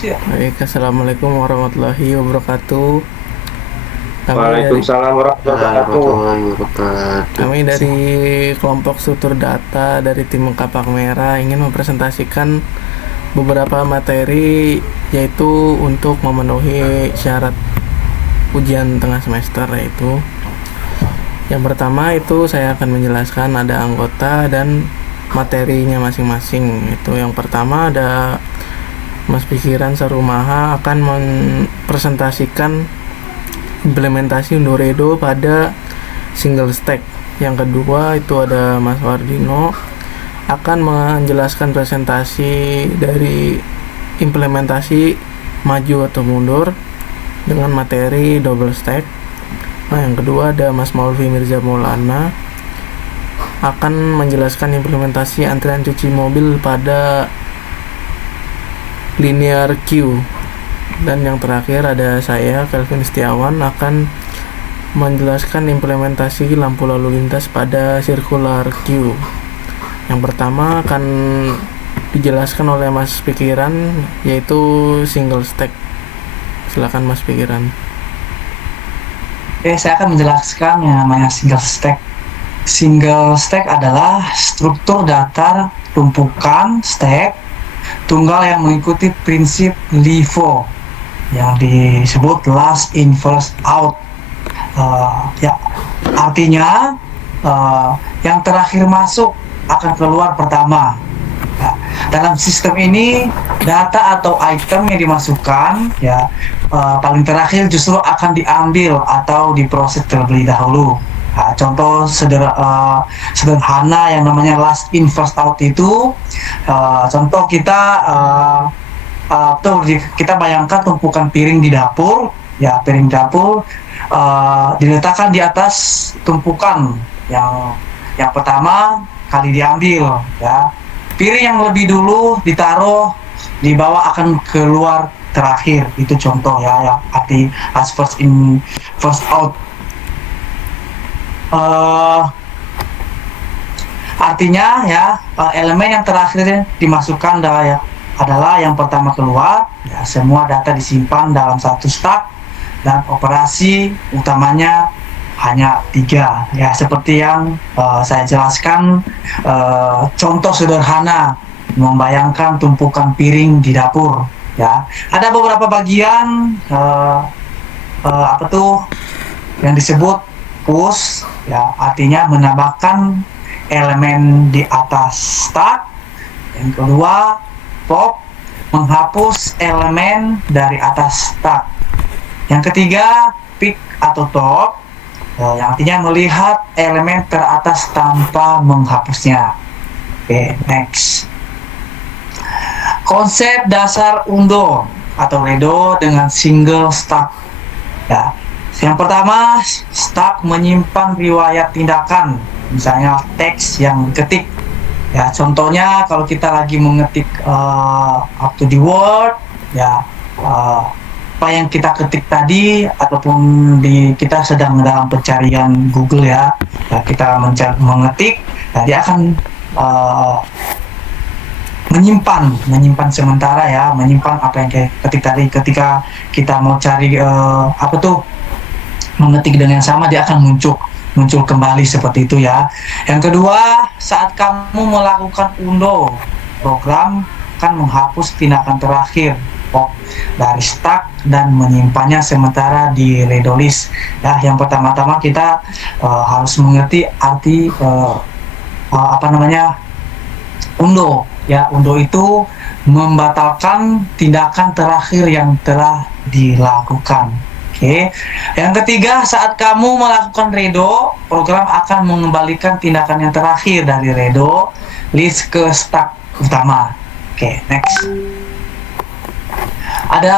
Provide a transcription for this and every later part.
Baik, assalamualaikum warahmatullahi wabarakatuh. Kami dari Waalaikumsalam warahmatullahi wabarakatuh. Warahmatullahi wabarakatuh. kami dari kelompok struktur data dari tim Kapak Merah ingin mempresentasikan beberapa materi, yaitu untuk memenuhi syarat ujian tengah semester. Yaitu yang pertama, itu saya akan menjelaskan ada anggota dan materinya masing-masing. Itu yang pertama ada Mas Pikiran Sarumaha akan mempresentasikan implementasi Undoredo pada single stack. Yang kedua itu ada Mas Wardino akan menjelaskan presentasi dari implementasi maju atau mundur dengan materi double stack. Nah, yang kedua ada Mas Maulvi Mirza Maulana akan menjelaskan implementasi antrian cuci mobil pada linear queue. Dan yang terakhir ada saya, Kelvin Setiawan, akan menjelaskan implementasi lampu lalu lintas pada circular queue. Yang pertama akan dijelaskan oleh Mas Pikiran, yaitu single stack. Silakan Mas Pikiran. Oke, saya akan menjelaskan yang namanya single stack. Single stack adalah struktur datar tumpukan stack tunggal yang mengikuti prinsip LIFO yang disebut last in first out. Artinya yang terakhir masuk akan keluar pertama. Ya, dalam sistem ini data atau item yang dimasukkan paling terakhir justru akan diambil atau diproses terlebih dahulu. Nah, contoh sederhana yang namanya last in first out itu, contoh kita bayangkan tumpukan piring di dapur, ya piring dapur diletakkan di atas tumpukan yang pertama kali diambil, ya. Piring yang lebih dulu ditaruh di bawah akan keluar terakhir. Itu contoh ya arti as first in first out. Artinya elemen yang terakhir dimasukkan adalah yang pertama keluar. Ya, semua data disimpan dalam satu stack dan operasi utamanya hanya 3, ya seperti yang saya jelaskan. Contoh sederhana membayangkan tumpukan piring di dapur, ya. Ada beberapa bagian yang disebut push, ya, artinya menambahkan elemen di atas stack. Yang kedua, pop, menghapus elemen dari atas stack. Yang ketiga, pick atau top, yang artinya melihat elemen teratas tanpa menghapusnya. Oke, next. Konsep dasar Undo atau Redo dengan single stack. Ya, yang pertama, stack menyimpan riwayat tindakan, misalnya teks yang ketik. Ya, contohnya kalau kita lagi mengetik up to the word, ya. Apa yang kita ketik tadi ataupun kita sedang dalam pencarian Google, ya kita mengetik, dia akan menyimpan sementara, ya, menyimpan apa yang ketik tadi. Ketika kita mau cari mengetik dengan yang sama, dia akan muncul kembali seperti itu, ya. Yang kedua, saat kamu melakukan undo, program akan menghapus tindakan terakhir dari stack dan menyimpannya sementara di redo list. Ya, yang pertama-tama kita harus mengerti arti undo. Ya, undo itu membatalkan tindakan terakhir yang telah dilakukan. Oke. Yang ketiga, saat kamu melakukan redo, program akan mengembalikan tindakan yang terakhir dari redo list ke stack utama. Oke, next. Ada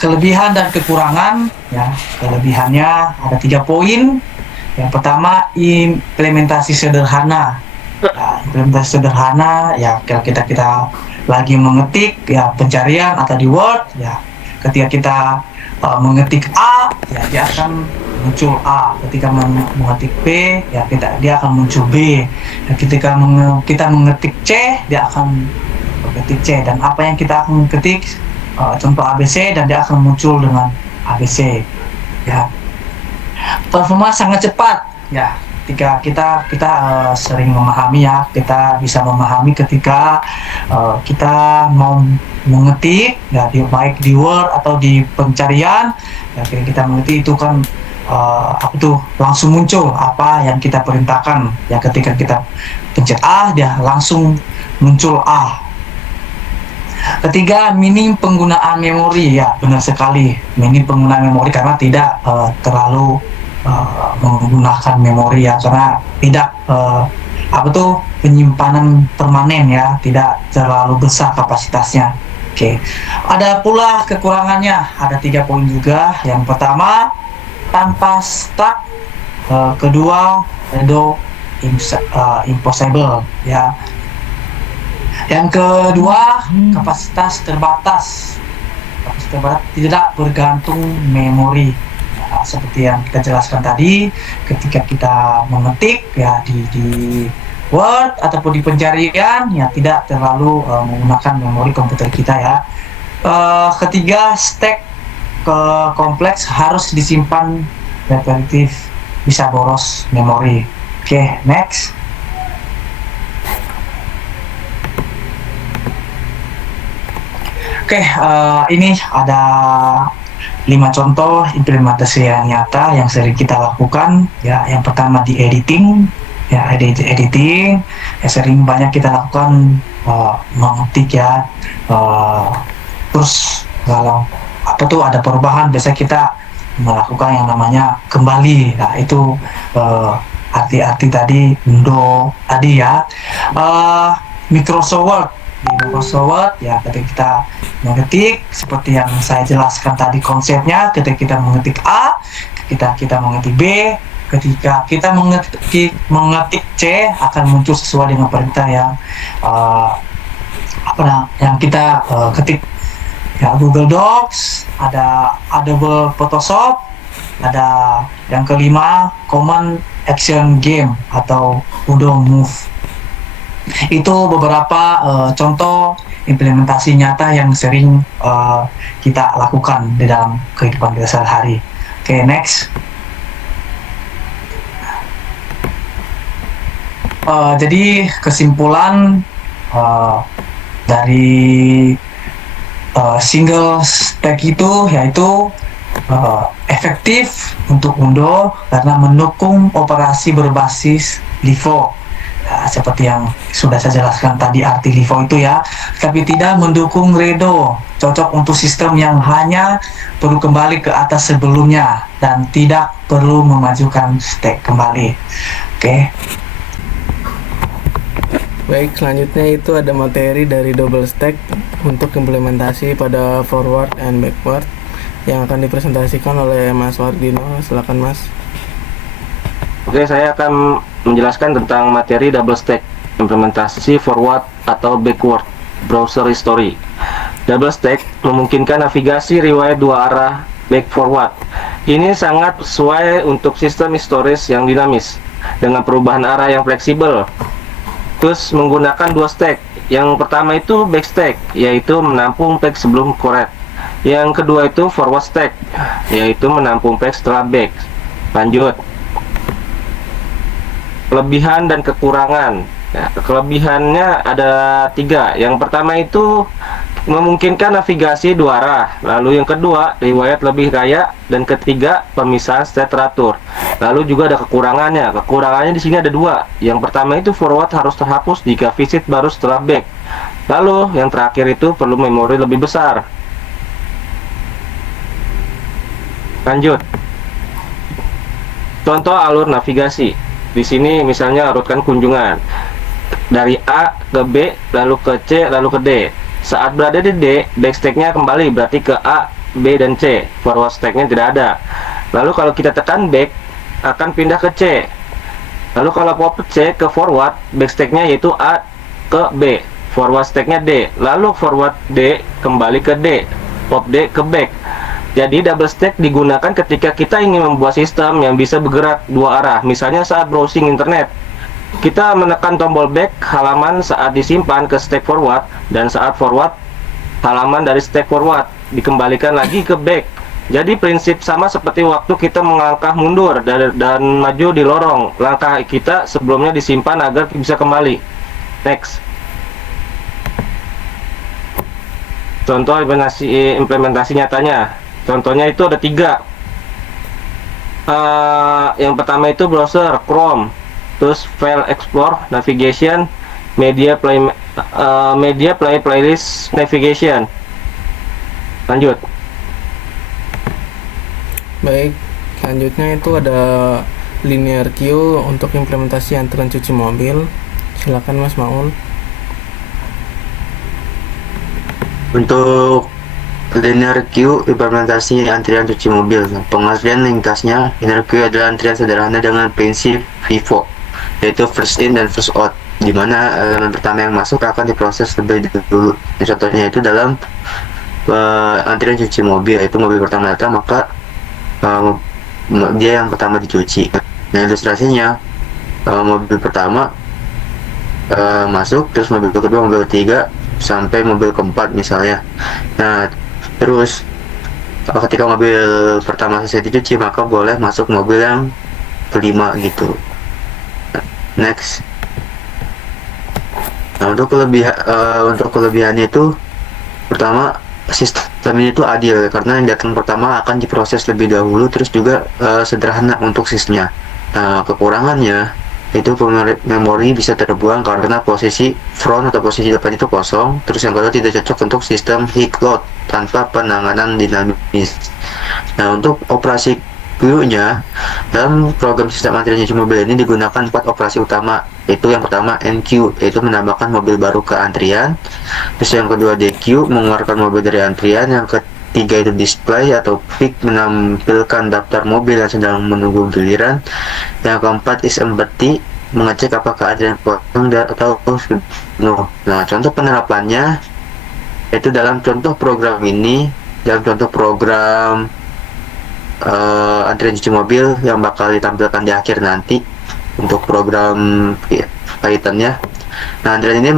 kelebihan dan kekurangan, ya. Kelebihannya ada 3 poin. Yang pertama, implementasi sederhana. Ya, implementasi sederhana, ya kita lagi mengetik, ya pencarian atau di Word, ya ketika kita mengetik A, ya dia akan muncul A. Ketika mengetik B, ya dia akan muncul B. Dan ketika kita mengetik C, dia akan mengetik C. Dan apa yang kita akan ketik contoh ABC dan dia akan muncul dengan ABC ya. Performa sangat cepat ya, ketika kita sering memahami ya, kita bisa memahami ketika kita mau mengetik ya, baik di Word atau di pencarian ya, ketika kita mengetik itu kan apa tuh langsung muncul apa yang kita perintahkan ya, ketika kita pencet A dia langsung muncul A. Ketiga, minim penggunaan memori ya, benar sekali, minim penggunaan memori karena tidak terlalu menggunakan memori ya, karena tidak apa tuh penyimpanan permanen ya, tidak terlalu besar kapasitasnya. Oke, ada pula kekurangannya, ada 3 poin juga. Yang pertama, tanpa stuck. Kedua, impossible ya. Yang kedua, kapasitas terbatas. Kapasitas terbatas tidak bergantung memori. Ya, seperti yang kita jelaskan tadi, ketika kita mengetik ya di Word ataupun di pencarian ya, tidak terlalu menggunakan memori komputer kita ya. Ketiga, stack kompleks harus disimpan repetitif, bisa boros memori. Oke, next. Oke, ini ada 5 contoh implementasi yang nyata yang sering kita lakukan ya. Yang pertama di editing ya, editing ya, sering banyak kita lakukan mengetik ya, terus kalau apa tuh ada perubahan, biasa kita melakukan yang namanya kembali. Nah itu arti-arti tadi undo tadi ya. Microsoft Word, di Microsoft Word ya, ketika kita mengetik seperti yang saya jelaskan tadi konsepnya, ketika kita mengetik A, kita mengetik B, ketika kita mengetik C akan muncul sesuai dengan perintah yang yang kita ketik ya. Google Docs, ada Adobe Photoshop, ada yang kelima Command Action Game atau Undo Move. Itu beberapa contoh implementasi nyata yang sering kita lakukan di dalam kehidupan kita sehari-hari. Oke, next. Jadi kesimpulan dari single stack itu yaitu efektif untuk Undo karena mendukung operasi berbasis LIFO. Ya, seperti yang sudah saya jelaskan tadi arti LIFO itu ya, tapi tidak mendukung Redo, cocok untuk sistem yang hanya perlu kembali ke atas sebelumnya dan tidak perlu memajukan stack kembali. Oke. Baik, selanjutnya itu ada materi dari double stack untuk implementasi pada forward and backward yang akan dipresentasikan oleh Mas Wardino. Silakan Mas. Oke, saya akan menjelaskan tentang materi double stack, implementasi forward atau backward browser history. Double stack memungkinkan navigasi riwayat 2 arah back forward. Ini sangat sesuai untuk sistem storage yang dinamis dengan perubahan arah yang fleksibel. Terus menggunakan 2 stack. Yang pertama itu back stack, yaitu menampung pack sebelum correct. Yang kedua itu forward stack, yaitu menampung pack setelah back. Lanjut. Kelebihan dan kekurangan. Ya, kelebihannya ada 3. Yang pertama itu memungkinkan navigasi 2 arah. Lalu yang kedua, riwayat lebih kaya, dan ketiga, pemisahan state teratur. Lalu juga ada kekurangannya. Kekurangannya di sini ada 2. Yang pertama itu forward harus terhapus jika visit baru setelah back. Lalu yang terakhir itu perlu memori lebih besar. Lanjut. Contoh alur navigasi. Di sini misalnya urutkan kunjungan dari A ke B, lalu ke C, lalu ke D. Saat berada di D, backstacknya kembali berarti ke A, B, dan C. Forward stacknya tidak ada. Lalu kalau kita tekan back, akan pindah ke C. Lalu kalau pop C ke forward, backstacknya yaitu A ke B, forward stacknya D. Lalu forward D kembali ke D, pop D ke back. Jadi double stack digunakan ketika kita ingin membuat sistem yang bisa bergerak 2 arah. Misalnya saat browsing internet, kita menekan tombol back halaman saat disimpan ke stack forward, dan saat forward halaman dari stack forward, dikembalikan lagi ke back. Jadi prinsip sama seperti waktu kita melangkah mundur dan maju di lorong. Langkah kita sebelumnya disimpan agar bisa kembali. Next. Contoh implementasi nyatanya. Contohnya itu ada 3. Yang pertama itu browser Chrome, terus file explore, navigation, media play playlist navigation. Lanjut. Baik, selanjutnya itu ada linear queue untuk implementasi antrian cuci mobil. Silakan Mas Maul. Untuk linear queue implementasi antrian cuci mobil. Pengertian ringkasnya, linear queue adalah antrian sederhana dengan prinsip FIFO, yaitu first in dan first out, di mana elemen pertama yang masuk akan diproses lebih dulu. Contohnya itu dalam antrian cuci mobil, yaitu mobil pertama datang maka dia yang pertama dicuci. Nah, ilustrasinya mobil pertama masuk, terus mobil kedua, mobil ketiga, sampai mobil keempat misalnya. Nah, terus ketika mobil pertama selesai dicuci, maka boleh masuk mobil yang kelima gitu. Next. Nah, untuk kelebihannya itu, pertama, sistem ini tuh adil karena yang datang pertama akan diproses lebih dahulu, terus juga sederhana untuk sysnya. Nah, kekurangannya itu memori bisa terbuang karena posisi front atau posisi depan itu kosong. Terus yang kedua, tidak cocok untuk sistem heat load tanpa penanganan dinamis. Nah, untuk operasi queue-nya dalam program sistem antrian cuci mobil ini digunakan 4 operasi utama, yaitu yang pertama NQ, yaitu menambahkan mobil baru ke antrian. Terus yang kedua DQ, mengeluarkan mobil dari antrian. Yang ketiga itu display atau pick, menampilkan daftar mobil yang sedang menunggu giliran. Yang keempat is empty, mengecek apakah antrian kosong atau penuh. Nah, contoh penerapannya itu dalam contoh program ini, dalam contoh program antrian cuci mobil yang bakal ditampilkan di akhir nanti untuk program kaitannya. Nah, antrian ini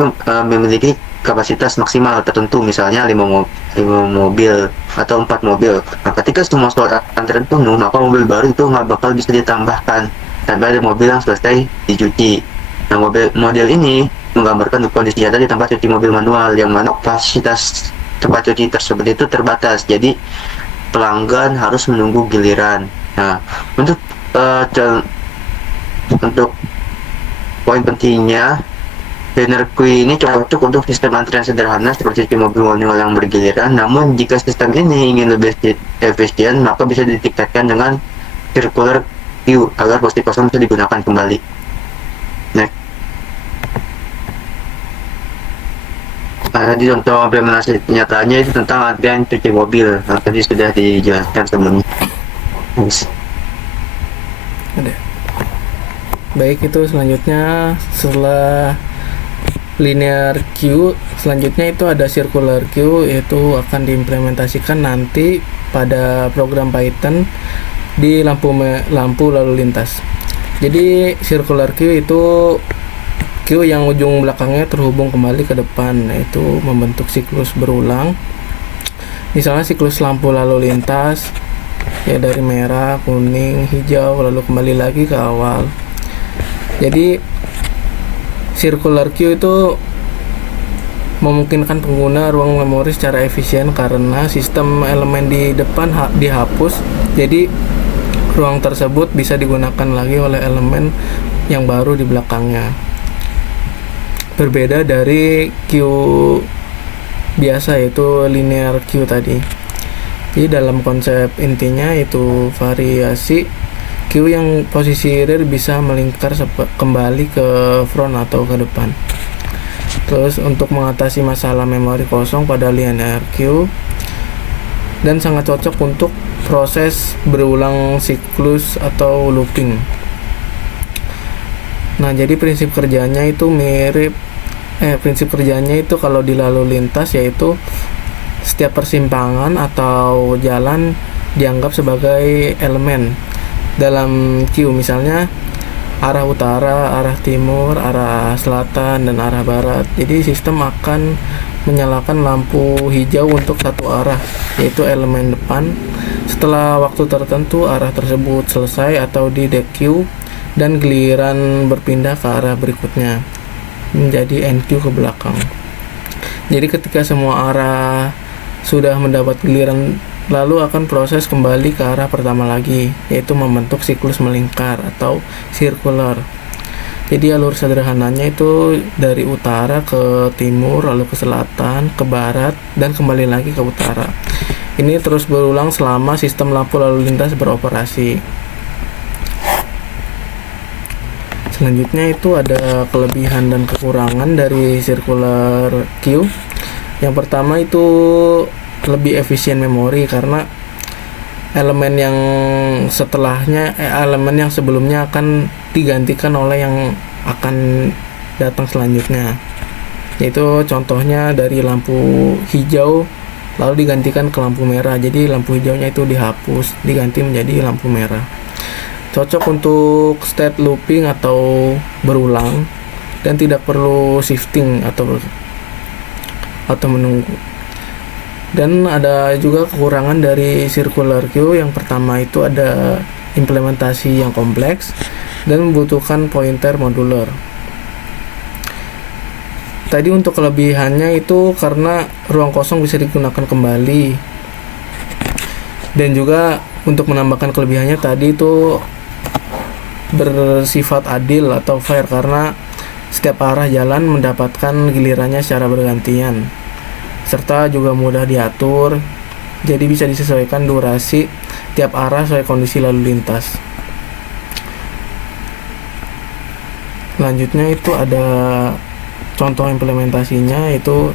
memiliki kapasitas maksimal tertentu, misalnya 5 mobil atau 4 mobil. Nah, ketika semua slot antrian penuh, maka mobil baru itu nggak bakal bisa ditambahkan sampai ada mobil yang selesai dicuci. Nah, model ini menggambarkan kondisi nyata di tempat cuci mobil manual, yang mana kapasitas tempat cuci tersebut itu terbatas, jadi pelanggan harus menunggu giliran. Nah, untuk poin pentingnya, linear queue ini cocok untuk sistem antrian sederhana seperti cuci mobil manual yang bergiliran. Namun jika sistem ini ingin lebih efisien, maka bisa ditingkatkan dengan circular queue agar posisi kosong bisa digunakan kembali. Next. Tadi contoh implementasi nyatanya itu tentang antrian cuci mobil. Nah, tadi sudah dijelaskan sebelumnya. Ada. Baik, itu selanjutnya setelah linear queue, selanjutnya itu ada circular queue, yaitu akan diimplementasikan nanti pada program Python di lampu lalu lintas. Jadi circular queue itu queue yang ujung belakangnya terhubung kembali ke depan, yaitu membentuk siklus berulang. Misalnya siklus lampu lalu lintas ya, dari merah, kuning, hijau, lalu kembali lagi ke awal. Jadi circular queue itu memungkinkan pengguna ruang memori secara efisien karena sistem elemen di depan dihapus, jadi ruang tersebut bisa digunakan lagi oleh elemen yang baru di belakangnya. Berbeda dari queue biasa, yaitu linear queue tadi. Jadi dalam konsep intinya itu variasi queue yang posisi rear bisa melingkar kembali ke front atau ke depan. Terus untuk mengatasi masalah memori kosong pada linear queue, dan sangat cocok untuk proses berulang siklus atau looping. Nah, jadi prinsip kerjanya itu kalau di lalu lintas, yaitu setiap persimpangan atau jalan dianggap sebagai elemen dalam queue, misalnya arah utara, arah timur, arah selatan, dan arah barat. Jadi sistem akan menyalakan lampu hijau untuk satu arah, yaitu elemen depan. Setelah waktu tertentu arah tersebut selesai atau di DQ, dan giliran berpindah ke arah berikutnya menjadi NQ ke belakang. Jadi ketika semua arah sudah mendapat giliran, lalu akan proses kembali ke arah pertama lagi, yaitu membentuk siklus melingkar atau circular. Jadi alur sederhananya itu dari utara ke timur, lalu ke selatan, ke barat, dan kembali lagi ke utara. Ini terus berulang selama sistem lampu lalu lintas beroperasi. Selanjutnya itu ada kelebihan dan kekurangan dari circular queue. Yang pertama itu lebih efisien memori karena elemen yang sebelumnya akan digantikan oleh yang akan datang selanjutnya, yaitu contohnya dari lampu hijau lalu digantikan ke lampu merah, jadi lampu hijaunya itu dihapus diganti menjadi lampu merah. Cocok untuk state looping atau berulang dan tidak perlu shifting atau menunggu. Dan ada juga kekurangan dari circular queue. Yang pertama itu ada implementasi yang kompleks dan membutuhkan pointer modular. Tadi untuk kelebihannya itu karena ruang kosong bisa digunakan kembali. Dan juga untuk menambahkan kelebihannya tadi itu bersifat adil atau fair karena setiap arah jalan mendapatkan gilirannya secara bergantian, serta juga mudah diatur, jadi bisa disesuaikan durasi tiap arah sesuai kondisi lalu lintas. Selanjutnya itu ada contoh implementasinya, yaitu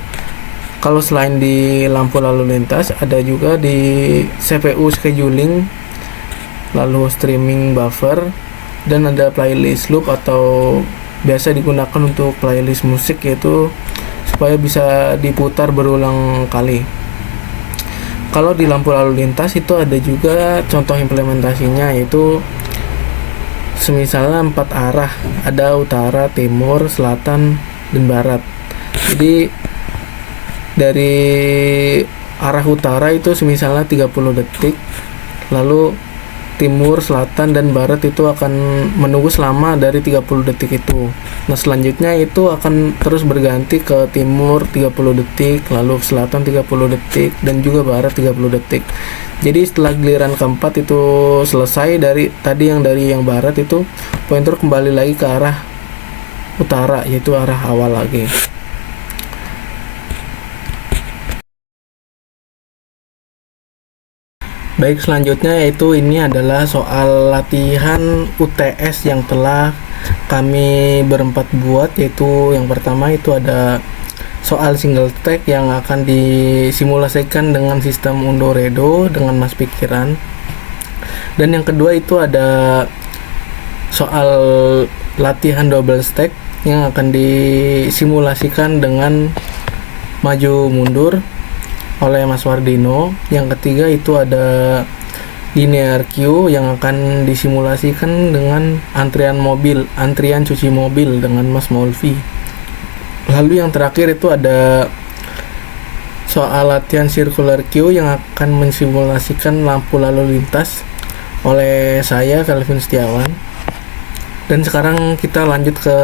kalau selain di lampu lalu lintas ada juga di CPU scheduling, lalu streaming buffer, dan ada playlist loop atau biasa digunakan untuk playlist musik, yaitu supaya bisa diputar berulang kali. Kalau di lampu lalu lintas itu ada juga contoh implementasinya, yaitu semisalnya 4 arah, ada utara, timur, selatan, dan barat. Jadi dari arah utara itu semisalnya 30 detik, lalu timur, selatan, dan barat itu akan menunggu selama dari 30 detik itu. Nah selanjutnya itu akan terus berganti ke timur 30 detik, lalu selatan 30 detik, dan juga barat 30 detik. Jadi setelah giliran keempat itu selesai, dari yang barat itu pointer kembali lagi ke arah utara, yaitu arah awal lagi. Baik, selanjutnya yaitu ini adalah soal latihan UTS yang telah kami berempat buat, yaitu yang pertama itu ada soal single stack yang akan disimulasikan dengan sistem Undo-Redo dengan Mas Pikiran. Dan yang kedua itu ada soal latihan double stack yang akan disimulasikan dengan maju mundur oleh Mas Wardino. Yang ketiga itu ada linear queue yang akan disimulasikan dengan antrian cuci mobil dengan Mas Maulvi. Lalu yang terakhir itu ada soal latihan circular queue yang akan mensimulasikan lampu lalu lintas oleh saya, Calvin Setiawan. Dan sekarang kita lanjut ke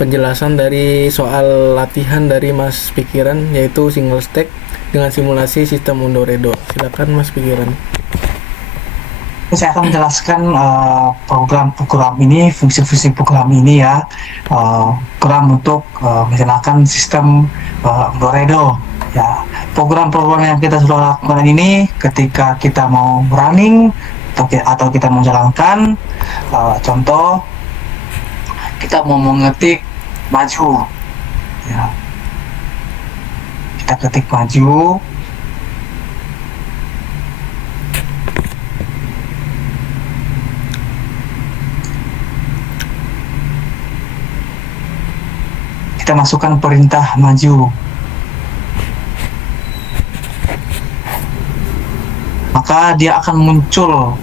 penjelasan dari soal latihan dari Mas Pikiran, yaitu single stack dengan simulasi sistem Undo-Redo. Silakan Mas Pikiran. Saya akan menjelaskan program ini, fungsi-fungsi program ini ya. Program untuk menjalankan sistem Undo-Redo. Ya, program-program yang kita sudah lakukan ini ketika kita mau running atau kita mau jalankan, contoh kita mau mengetik maju, ya, kita ketik maju, kita masukkan perintah maju, maka dia akan muncul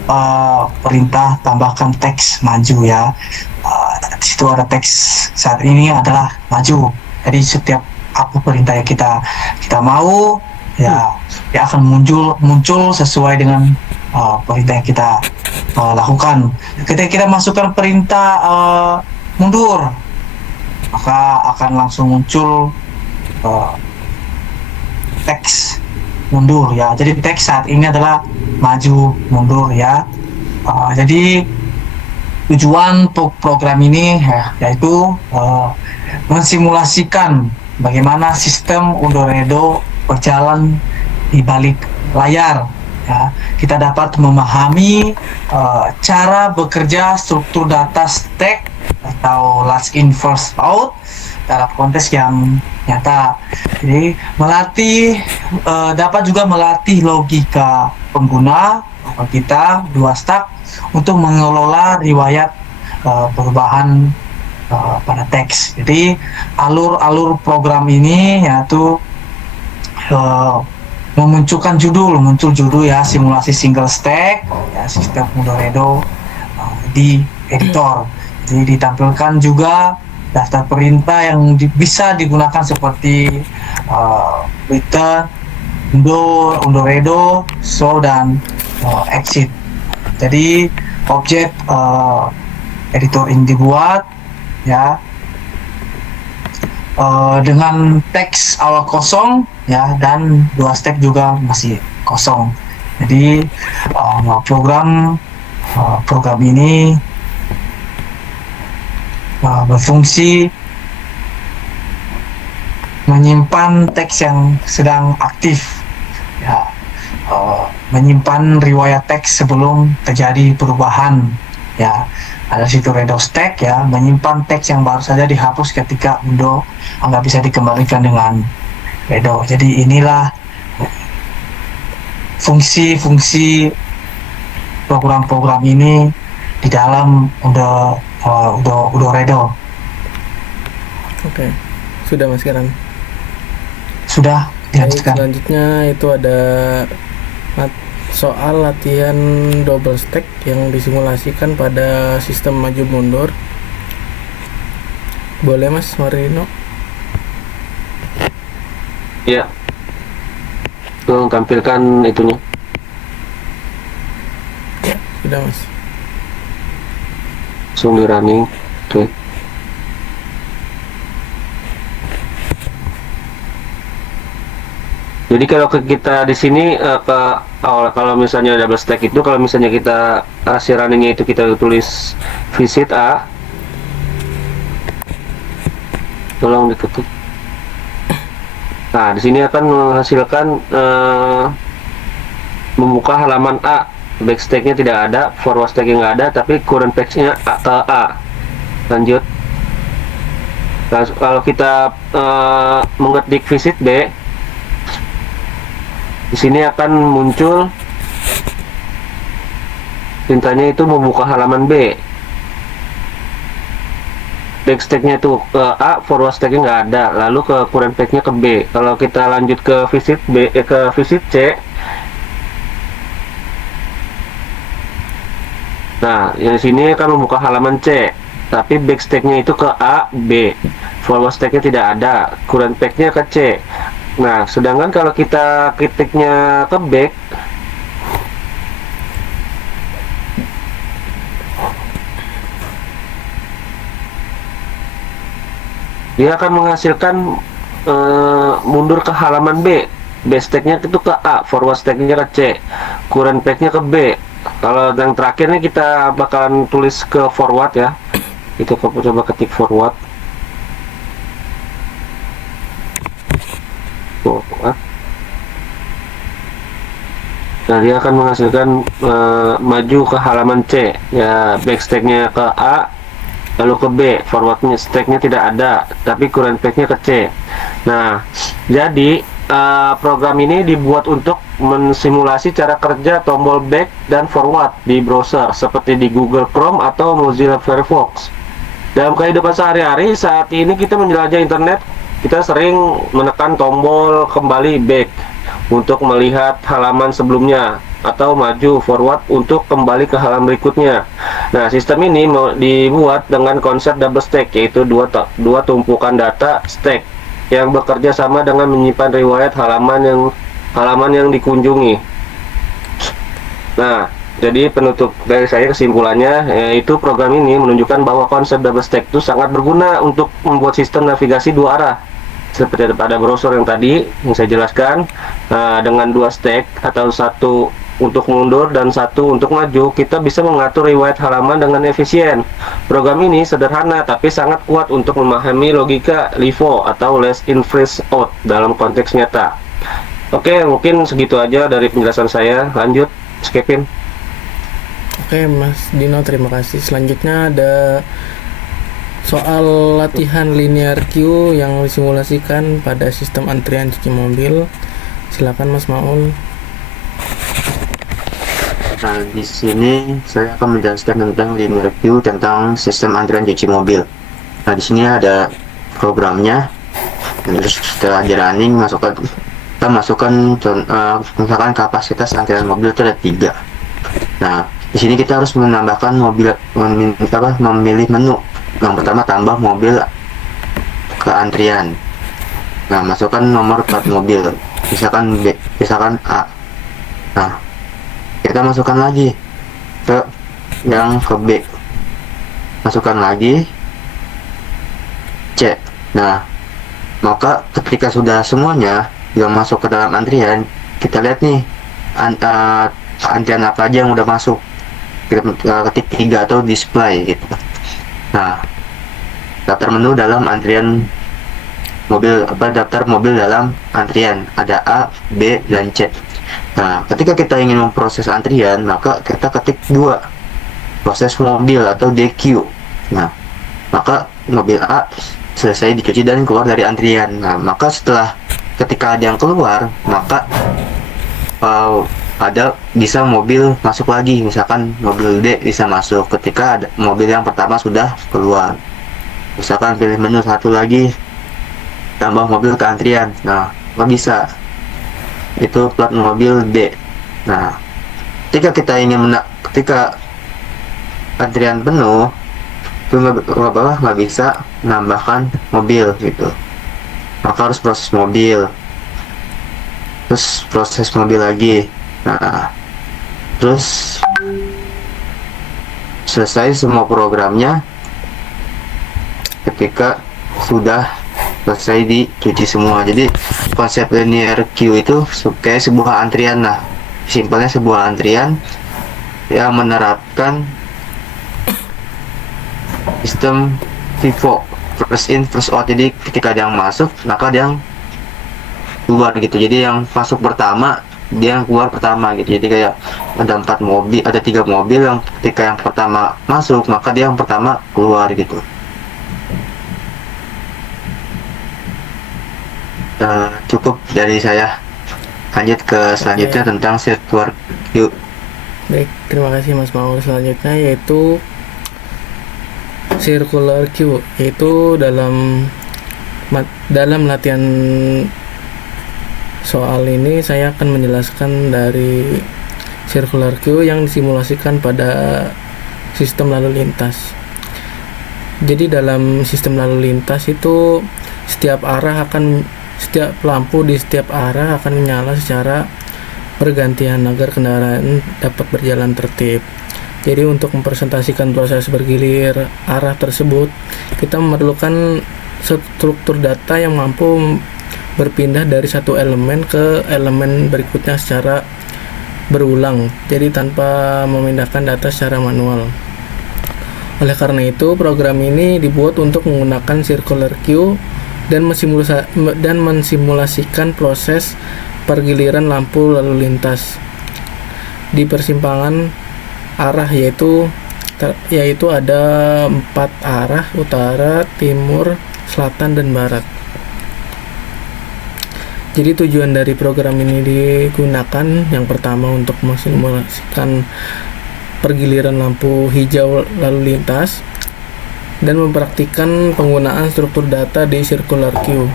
perintah tambahkan teks maju ya. Di situ ada teks saat ini adalah maju. Jadi setiap apa perintah yang kita mau, ya dia akan muncul sesuai dengan perintah yang kita lakukan. Ketika kita masukkan perintah mundur, maka akan langsung muncul teks mundur ya. Jadi teks saat ini adalah maju mundur ya. Jadi tujuan program ini yaitu mensimulasikan bagaimana sistem Undoredo berjalan di balik layar ya. Kita dapat memahami cara bekerja struktur data stack atau last in first out dalam konteks yang nyata. Jadi dapat juga melatih logika pengguna kita dua stack untuk mengelola riwayat perubahan pada teks. Jadi alur program ini yaitu muncul judul ya, simulasi single stack ya, sistem Undoredo di editor. Jadi ditampilkan juga daftar perintah yang bisa digunakan seperti return, undo, Undoredo, show, dan exit. Jadi objek editor ini dibuat ya dengan teks awal kosong ya, dan dua stack juga masih kosong. Jadi program ini berfungsi menyimpan teks yang sedang aktif ya, menyimpan riwayat teks sebelum terjadi perubahan ya. Ada situ redo stack ya, menyimpan teks yang baru saja dihapus ketika undo nggak bisa dikembalikan dengan redo. Jadi inilah fungsi-fungsi program-program ini di dalam Undoredo. Oke, sudah Mas Kiran. Sudah dilanjutkan. Selanjutnya itu ada soal latihan double stack yang disimulasikan pada sistem maju mundur. Boleh Mas Marino? Ya, tampilkan itunya. Ya, sudah Mas. Langsung di running. Oke. Jadi kalau kita di sini kalau misalnya double stack itu, kalau misalnya kita hasil runningnya itu kita tulis visit A, tolong diketuk. Nah, di sini akan menghasilkan membuka halaman A, backstacknya tidak ada, forward stacknya nggak ada, tapi current page-nya ke A. Lanjut. Nah, kalau kita mengetik visit B, di sini akan muncul perintahnya itu membuka halaman B. Backstacknya itu ke A, forward stacknya nggak ada, lalu ke current page-nya ke B. Kalau kita lanjut ke visit B, ke visit C, nah yang sini akan membuka halaman C, tapi backstacknya itu ke A, B, forward stacknya tidak ada, current page-nya ke C. Nah, sedangkan kalau kita ketiknya ke back, dia akan menghasilkan mundur ke halaman B. Backstacknya itu ke A, forward stacknya ke C, current page-nya ke B. Kalau yang terakhir nih kita bakalan tulis ke forward ya. Kita coba ketik forward. Nah, dia akan menghasilkan maju ke halaman C ya, backstacknya ke A, lalu ke B, forwardnya stacknya tidak ada, tapi current page-nya ke C. Nah, jadi program ini dibuat untuk mensimulasi cara kerja tombol back dan forward di browser seperti di Google Chrome atau Mozilla Firefox. Dalam kehidupan sehari-hari saat ini kita menjelajah internet, kita sering menekan tombol kembali back untuk melihat halaman sebelumnya atau maju forward untuk kembali ke halaman berikutnya. Nah, sistem ini dibuat dengan konsep double stack, yaitu dua tumpukan data stack yang bekerja sama dengan menyimpan riwayat halaman yang dikunjungi. Nah, jadi penutup dari saya, kesimpulannya yaitu program ini menunjukkan bahwa konsep double stack itu sangat berguna untuk membuat sistem navigasi dua arah. Seperti pada browser yang tadi yang saya jelaskan, dengan 2 stack atau satu untuk mundur dan satu untuk maju, kita bisa mengatur riwayat halaman dengan efisien. Program ini sederhana tapi sangat kuat untuk memahami logika LIFO atau less in first out dalam konteks nyata. Oke, mungkin segitu aja dari penjelasan saya. Lanjut, Kevin. Oke Mas Dino, terima kasih. Selanjutnya ada soal latihan linear queue yang disimulasikan pada sistem antrian cuci mobil. Silakan Mas Maul. Nah, di sini saya akan menjelaskan tentang linear queue tentang sistem antrian cuci mobil. Nah, di sini ada programnya. Terus setelah di running, kita masukkan misalkan kapasitas antrian mobil itu ada 3. Nah, di sini kita harus menambahkan memilih menu. Yang pertama, tambah mobil ke antrian. Nah, masukkan nomor plat mobil, misalkan B, misalkan A. Nah, kita masukkan lagi ke B, masukkan lagi C. Nah, maka ketika sudah semuanya yang masuk ke dalam antrian, kita lihat nih antrian apa aja yang udah masuk. Kita ketik 3 atau display gitu. Nah, daftar menu dalam antrian mobil, daftar mobil dalam antrian ada A, B, dan C. Nah, ketika kita ingin memproses antrian, maka kita ketik 2, proses mobil atau DQ. Nah, maka mobil A selesai dicuci dan keluar dari antrian. Nah, maka setelah ketika ada yang keluar, maka ada bisa mobil masuk lagi, misalkan mobil D bisa masuk ketika ada mobil yang pertama sudah keluar. Misalkan pilih menu satu lagi, tambah mobil ke antrian. Nah, nggak bisa, itu plat mobil D. Nah, ketika antrian penuh, itu nggak bisa menambahkan mobil gitu, maka harus proses mobil, terus proses mobil lagi. Nah, terus selesai semua programnya ketika sudah selesai dicuci semua. Jadi konsep linear queue itu kayak sebuah antrian. Nah, simpelnya sebuah antrian yang menerapkan sistem FIFO, first in first out. Jadi ketika ada yang masuk, maka ada yang keluar gitu. Jadi yang masuk pertama, dia yang keluar pertama gitu. Jadi kayak ada 3 mobil yang ketika yang pertama masuk, maka dia yang pertama keluar gitu. Cukup dari saya. Lanjut ke selanjutnya tentang circular queue. Baik, terima kasih Mas Maul. Selanjutnya yaitu circular queue, yaitu dalam latihan soal ini saya akan menjelaskan dari circular queue yang disimulasikan pada sistem lalu lintas. Jadi dalam sistem lalu lintas itu setiap lampu di setiap arah akan menyala secara bergantian agar kendaraan dapat berjalan tertib. Jadi untuk mempresentasikan proses bergilir arah tersebut, kita memerlukan struktur data yang mampu berpindah dari satu elemen ke elemen berikutnya secara berulang, jadi tanpa memindahkan data secara manual. Oleh karena itu, program ini dibuat untuk menggunakan circular queue dan mensimulasikan proses pergiliran lampu lalu lintas di persimpangan arah, yaitu ada 4 arah: utara, timur, selatan, dan barat. Jadi tujuan dari program ini digunakan yang pertama untuk mensimulasikan pergiliran lampu hijau lalu lintas dan mempraktikkan penggunaan struktur data di circular queue.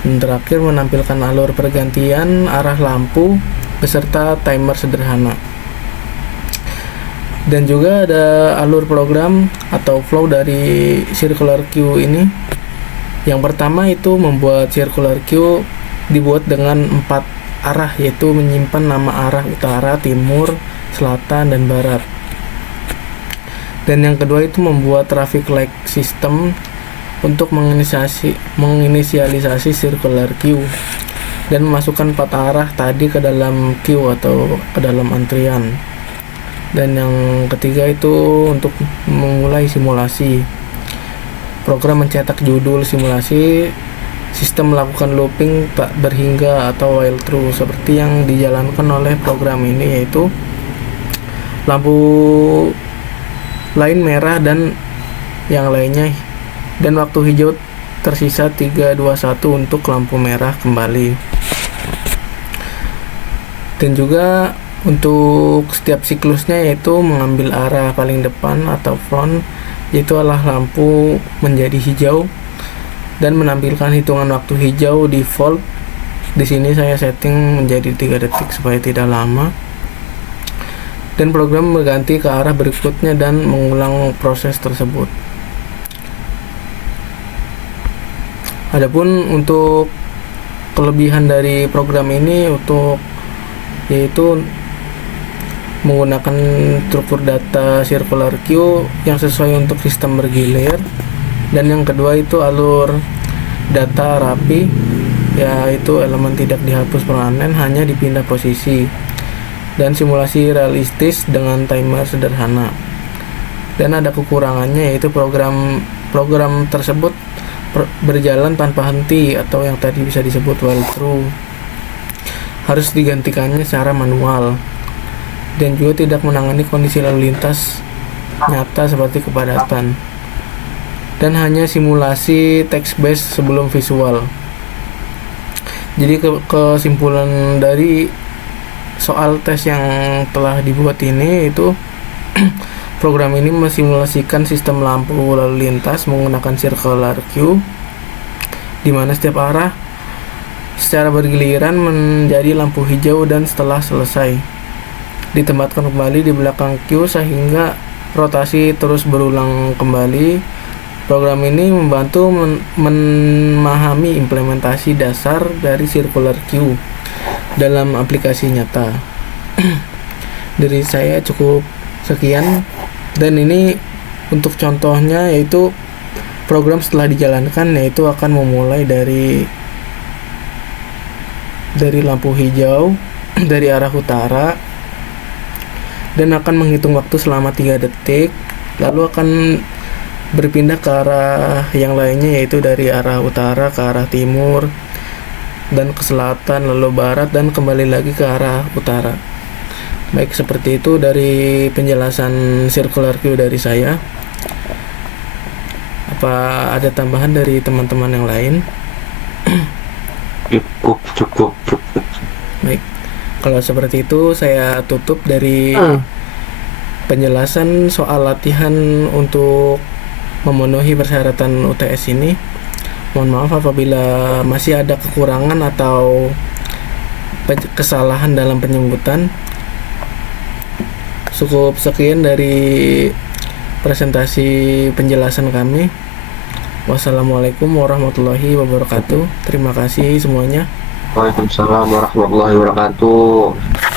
Dan terakhir menampilkan alur pergantian arah lampu beserta timer sederhana. Dan juga ada alur program atau flow dari circular queue ini, Yang pertama itu membuat circular queue dibuat dengan 4 arah, yaitu menyimpan nama arah utara, timur, selatan, dan barat. Dan yang kedua itu membuat traffic light system untuk menginisialisasi circular queue dan memasukkan 4 arah tadi ke dalam queue atau ke dalam antrian. Dan yang ketiga itu untuk memulai simulasi. Program mencetak judul simulasi, sistem melakukan looping tak berhingga atau while true seperti yang dijalankan oleh program ini, yaitu lampu lain merah dan yang lainnya, dan waktu hijau tersisa 3, 2, 1 untuk lampu merah kembali. Dan juga untuk setiap siklusnya yaitu mengambil arah paling depan atau front, yaitu adalah lampu menjadi hijau dan menampilkan hitungan waktu hijau default. Di sini saya setting menjadi 3 detik supaya tidak lama. Dan program berganti ke arah berikutnya dan mengulang proses tersebut. Adapun untuk kelebihan dari program ini yaitu menggunakan struktur data circular queue yang sesuai untuk sistem bergilir, dan yang kedua itu alur data rapi, yaitu elemen tidak dihapus permanen, hanya dipindah posisi, dan simulasi realistis dengan timer sederhana. Dan ada kekurangannya, yaitu program tersebut berjalan tanpa henti atau yang tadi bisa disebut while true, harus digantikannya secara manual, dan juga tidak menangani kondisi lalu lintas nyata seperti kepadatan, dan hanya simulasi text based sebelum visual. Jadi kesimpulan dari soal tes yang telah dibuat ini itu program ini mensimulasikan sistem lampu lalu lintas menggunakan circular queue, di mana setiap arah secara bergiliran menjadi lampu hijau dan setelah selesai ditempatkan kembali di belakang queue sehingga rotasi terus berulang kembali. Program ini membantu memahami implementasi dasar dari circular queue dalam aplikasi nyata. Dari saya cukup sekian, dan ini untuk contohnya yaitu program setelah dijalankan yaitu akan memulai dari lampu hijau dari arah utara dan akan menghitung waktu selama 3 detik, lalu akan berpindah ke arah yang lainnya yaitu dari arah utara ke arah timur dan ke selatan, lalu barat, dan kembali lagi ke arah utara. Baik, seperti itu dari penjelasan circular queue dari saya. Apa ada tambahan dari teman-teman yang lain? Cukup. Baik, kalau seperti itu saya tutup dari penjelasan soal latihan untuk memenuhi persyaratan UTS ini. Mohon maaf apabila masih ada kekurangan atau kesalahan dalam penyebutan. Cukup sekian dari presentasi penjelasan kami. Wassalamualaikum warahmatullahi wabarakatuh. Terima kasih semuanya. Waalaikumsalam warahmatullahi wabarakatuh.